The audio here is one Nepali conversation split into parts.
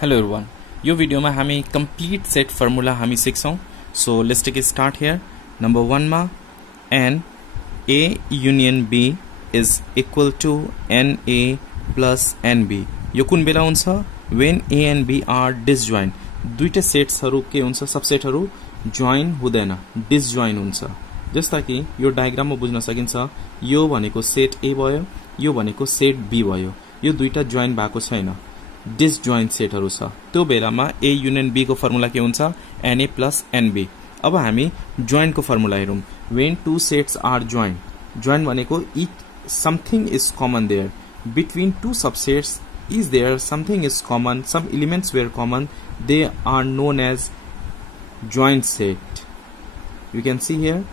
Hello everyone. यो भिडियो में हामी कंप्लीट सेट फर्मुला हामी सिक्छौं. So let's take start here. Number 1 मा n a union b is equal to n a plus n b. यो कुन बेला हुन्छ? when a and b are disjoint. दुईटा सेट्सहरु के हुन्छ? सबसेटहरु जोइन हुँदैन, डिसजोइन हुन्छ. जस्ता कि यो डायग्राममा बुझ्न सकिन्छ. यो भनेको सेट a भयो, यो भनेको सेट b भयो. यो दुईटा जोइन भएको छैन, डिसजोइन्ट सेटहरु छ. त्यो बेलामा a युनियन b को फर्मुला के हुन्छ? na plus nb. अब हामी जोइन्ट को फर्मुला हेरौं. when two sets are joined. Joint भनेको something is common there. Between two subsets is there something is common, some elements were common, they are known as joint set. You can see here,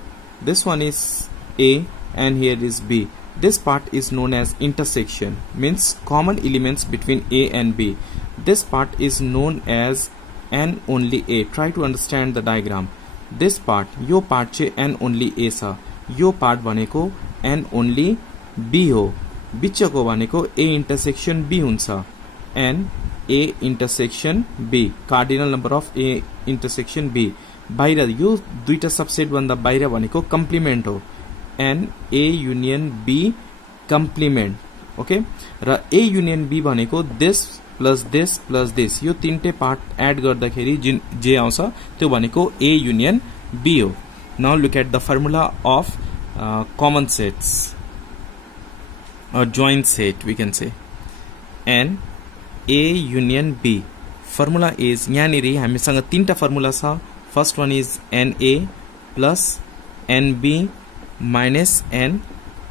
this one is a and here is b. This part is known as intersection, means common elements between a and b. This part is known as n only a. Try to understand the diagram. This part, यो part चाहिँ n only a छ. यो part भनेको n only b हो. बिचको भनेको a intersection b हुन्छ. n a intersection b, cardinal number of a intersection b. बाहिर यो दुईटा सबसेट भन्दा बाहिर भनेको कम्प्लिमेन्ट हो. n a union b complement. Okay, र a union b भनेको this plus this plus this. यो तीनटे पार्ट एड गर्दाखेरि जे आउँछ त्यो भनेको a union b हो. Now look at the formula of common sets or joint set. We can say n a union b. Formula is यहाँनिर हामीसँग तीनटा फर्मुला छ. First one is n a plus n b minus n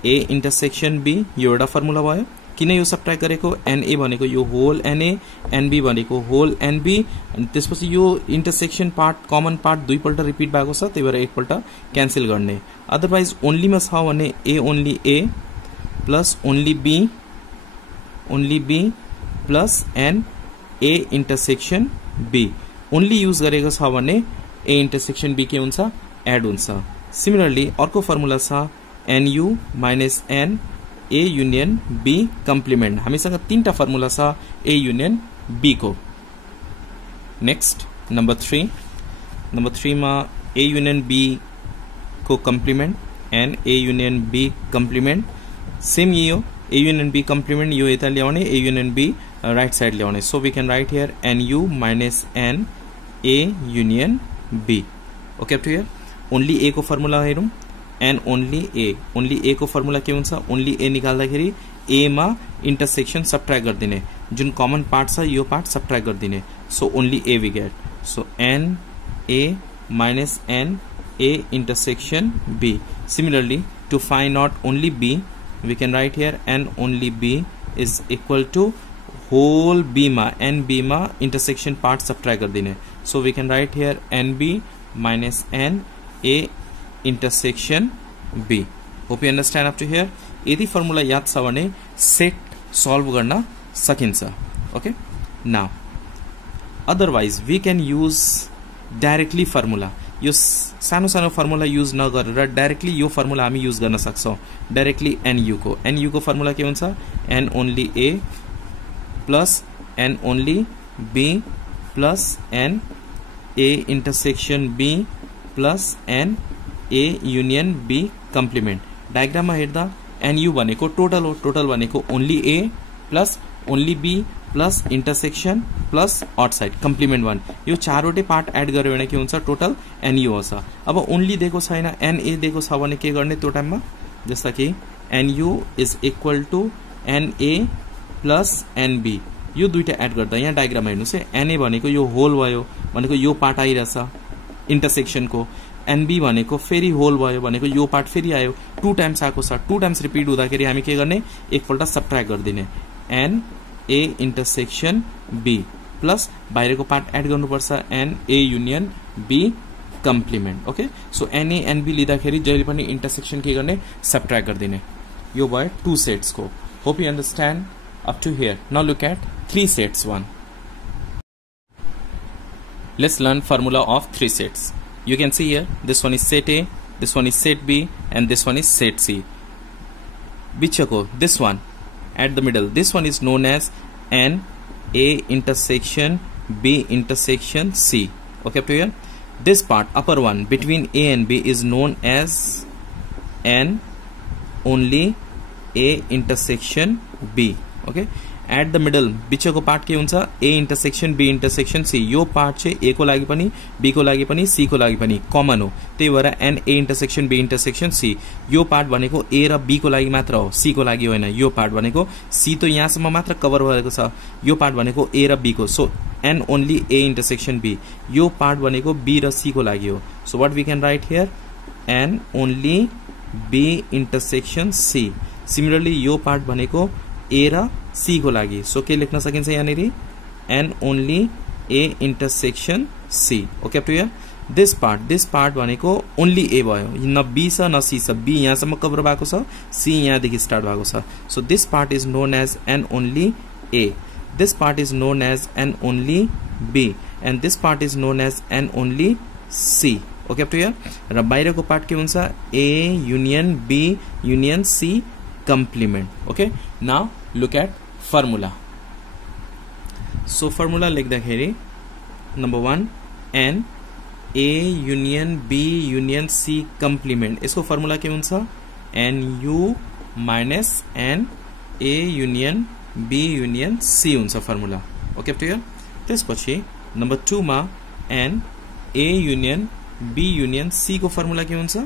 a intersection b. यो एउटा फर्मुला भयो. किन यो सब्ट्र्याक्ट गरेको? n a भनेको यो whole n a, n b भनेको होल n b, अनि त्यसपछि यो इंटरसेक्शन पार्ट कमन पार्ट दुईपल्ट रिपिट भएको छ, त्यही भएर एकपल्ट क्यान्सल गर्ने. अदरवाइज ओन्ली मा छ भने a only a plus only b plus n a intersection b. only use गरेको छ भने a intersection b के हुन्छ? एड हुन्छ. सिमिलरली अर्को फर्मुला छ nu minus n a union b complement. हामीसँग तीनटा फर्मुला छ a union b को. नेक्स्ट नंबर 3 मा a union b को complement and a union b complement. Same यही हो. a union b कम्प्लिमेन्ट यो यता ल्याउने, a union b right side ल्याउने. So we can write here nu minus n a union b. Okay up to here. Only a को फर्मुला हेरौं. n ओन्ली a को फर्मुला के हुन्छ? ओन्ली a निकाल्दाखेरि a मा इंटरसेक्शन सब्ट्र्याक्ट गर्दिने, जुन कमन पार्ट छ यो पार्ट सब्ट्र्याक्ट गर्दिने. So only a we get. So n a minus n a intersection b. Similarly, to find out only b, we can write here n only b is equal to whole b मा n b मा intersection part subtract कर देने. So we can write here n b minus n a intersection b. Hope you understand up to here. यदि फर्मुला याद छ भने सेट सल्भ गर्न सकिन्छ. Okay. Now, otherwise we can use directly formula. यो सानो सानो फर्मुला यूज नगरेर डाइरेक्टली यो फर्मुला हामी यूज गर्न सक्छौं. डाइरेक्टली nu को फर्मुला के हुन्छ? n only a plus n only b plus n a intersection b plus n a union b complement. डायग्राममा हेर्दा nu भनेको टोटल हो. टोटल भनेको only a plus only b plus intersection plus outside complement 1. यो चारवटै पार्ट एड गर्यो भने के हुन्छ? टोटल nu हुन्छ. अब ओन्ली दिएको छैन, na दिएको छ भने के गर्ने त्यो टाइममा? जस्ता कि nu is equal to na plus nb. यो दुईटा एड गर्दा यहाँ डायग्राम हेर्नुस् है. na भनेको यो होल भयो भनेको यो पार्ट आइरहेछ इंटरसेक्शन को. nb भनेको फेरि होल भयो भनेको यो पार्ट फेरि आयो. 2 टाइम्स आएको छ. 2 टाइम्स रिपिट हुँदाखेरि हामी के गर्ने? एकपल्ट सब्ट्र्याक्ट गरिदिने. n a intersection b plus बाहिरको पार्ट एड गर्नुपर्छ n a union b complement. Okay, so n a n b लिँदाखेरि जहिले पनि इंटरसेक्शन के गर्ने? सब्ट्र्याक्ट गरिदिने. यो भयो 2 सेट्स को. Hope you understand up to here. Now look at 3 sets 1. Let's learn formula of 3 sets. You can see here, this one is set a, this one is set b and this one is set c. बिचको this one at the middle, this one is known as n A intersection B intersection C. Okay, up to here. This part, upper one between A and B, is known as N only A intersection B. Okay. At the middle बिचको पार्ट के हुन्छ A intersection B intersection C. यो पार्ट चाहिँ A को लागि पनि B को लागि पनि C को लागि पनि कमन हो, त्यही भएर N A intersection B intersection C. यो पार्ट भनेको A र B को लागि मात्र हो, C को लागि होइन. यो पार्ट भनेको C त यहाँसम्म मात्र कभर भएको छ, यो पार्ट भनेको A र B को. So N only A intersection B. यो पार्ट भनेको B र C को लागि हो. So what we can write here, N only B intersection C. Similarly यो पार्ट भनेको A र C को लागि. सो के लेख्न सकिन्छ यहाँनिर, N only A intersection C. Okay, up to here. This part भनेको ओन्ली A भयो, न B छ न C छ. B यहाँसम्म कभर भएको छ, C यहाँदेखि स्टार्ट भएको छ. So this part is known as N only A. This part is known as N only B. And this part is known as N only C. Okay, up to here. र बाहिरको पार्ट के हुन्छ, A union B union C complement. Okay, now look at formula. So formula लेख्दाखेरि number 1 N A union B union C complement. यसको फर्मुला के हुन्छ, NU minus N A union B union C हुन्छ फर्मुला. Okay, clear. त्यसपछि नम्बर 2 मा N A union B union C को फर्मुला के हुन्छ,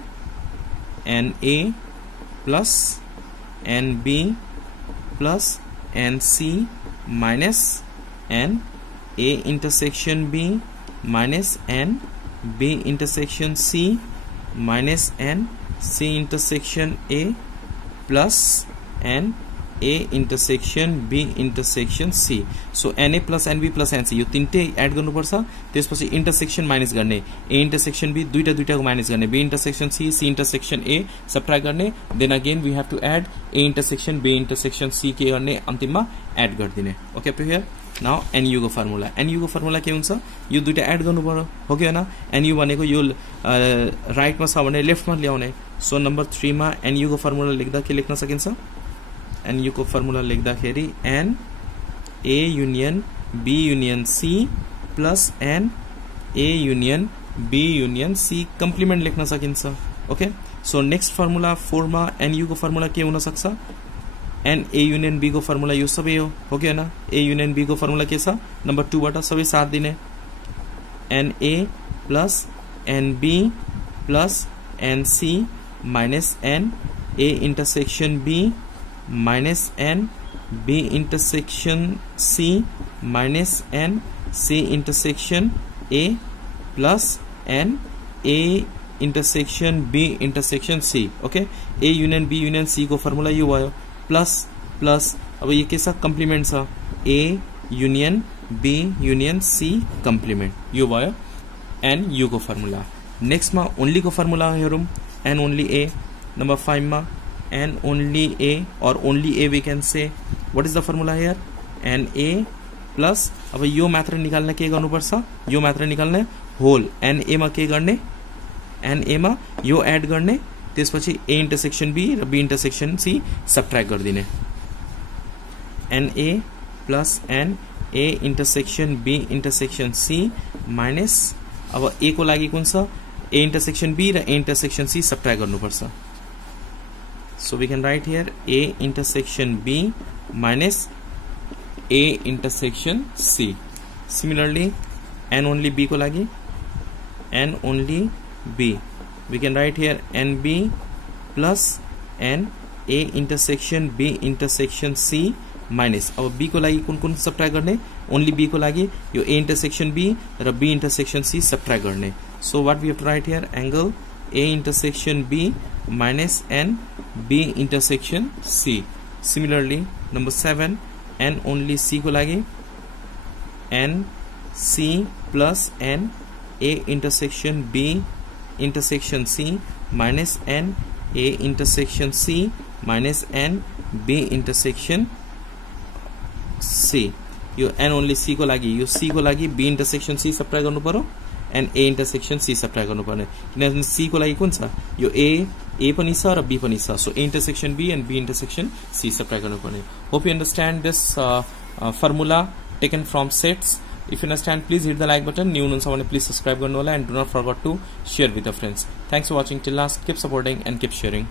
NA plus NB plus NC minus N A intersection B minus N B intersection C minus N C intersection A plus N A intersection B intersection C. So NA plus NB plus NC यो तीनटे एड गर्नुपर्छ. त्यसपछि इंटरसेक्शन माइनस गर्ने, A intersection B दुईटा को माइनस गर्ने, B intersection C C intersection A subtract गर्ने. Then again we have to add A intersection B intersection C के गर्ने, अन्तिममा एड गरिदिने. Okay, up to here. Now NU को फर्मुला, NU को फर्मुला के हुन्छ, यो दुईटा एड गर्नु पर्यो, हो कि हैन. NU भनेको यो राइटमा छ भने लेफ्टमा ल्याउने. सो नम्बर 3 मा NU को फर्मुला लेख्दा के लेख्न सकिन्छ, NU को फर्मुला लेख्दाखेरि N A union B union C plus N A union B union C complement लेख्न सकिन्छ. ओके, सो नेक्स्ट फर्मुला 4 मा NU को फर्मुला के हुन सक्छ, N A union B को फर्मुला यो सबै हो कि हैन. A union B को फर्मुला के छ, नम्बर 2 बाट सबै साथ दिने, N A plus N B plus N C minus N A intersection B minus N B intersection C minus N C intersection A plus N A intersection B intersection C. Okay, A union B union C को फर्मुला यो भयो, प्लस अब ये के साथ कम्प्लिमेंट छ, A union B union C कम्प्लिमेंट यो भयो NU को फर्मुला. नेक्स्ट मा ओन्ली को फर्मुला हेरौं, N only A. नंबर 5 मा N only A or only A we can say. What is the formula here, NA plus, अब यो मात्र निकाल्न के गर्नुपर्छ, यो मात्र निकाल्ने होल, NA मा के गर्ने, NA मा यो एड गर्ने, त्यसपछि A intersection B र B intersection C सबट्र्याक्ट गरिदिने. NA plus NA intersection B intersection C minus, अब A को लागि कुन छ, A intersection B र A intersection C सबट्र्याक्ट गर्नुपर्छ. So we can write here A intersection B minus A intersection C. Similarly, N only B को लागि N only B, we can write here NB plus N A intersection B intersection C minus, अब B को लागि कुन सबट्र्याक्ट गर्ने, ओन्ली B को लागि यो A intersection B र B intersection C सबट्र्याक्ट गर्ने. So what we have to write here, angle A intersection B minus N B intersection C. Similarly, number 7 N only C को लागि N C plus N A intersection B intersection C minus N A intersection C minus N B intersection C. यो N only C को लागि, यो C को लागि B intersection C सबट्र्याक्ट गर्नु पर्यो, and A intersection C subtract गर्नु पर्ने, किनभने C को लागि कुन छ, यो A पनि छ र B पनि छ. So A intersection B and B intersection C subtract गर्नु पर्ने. Hope you understand this formula taken from sets. If you understand, please hit the like button. New ones want to please subscribe and do not forget to share with your friends. Thanks for watching till last. Keep supporting and keep sharing.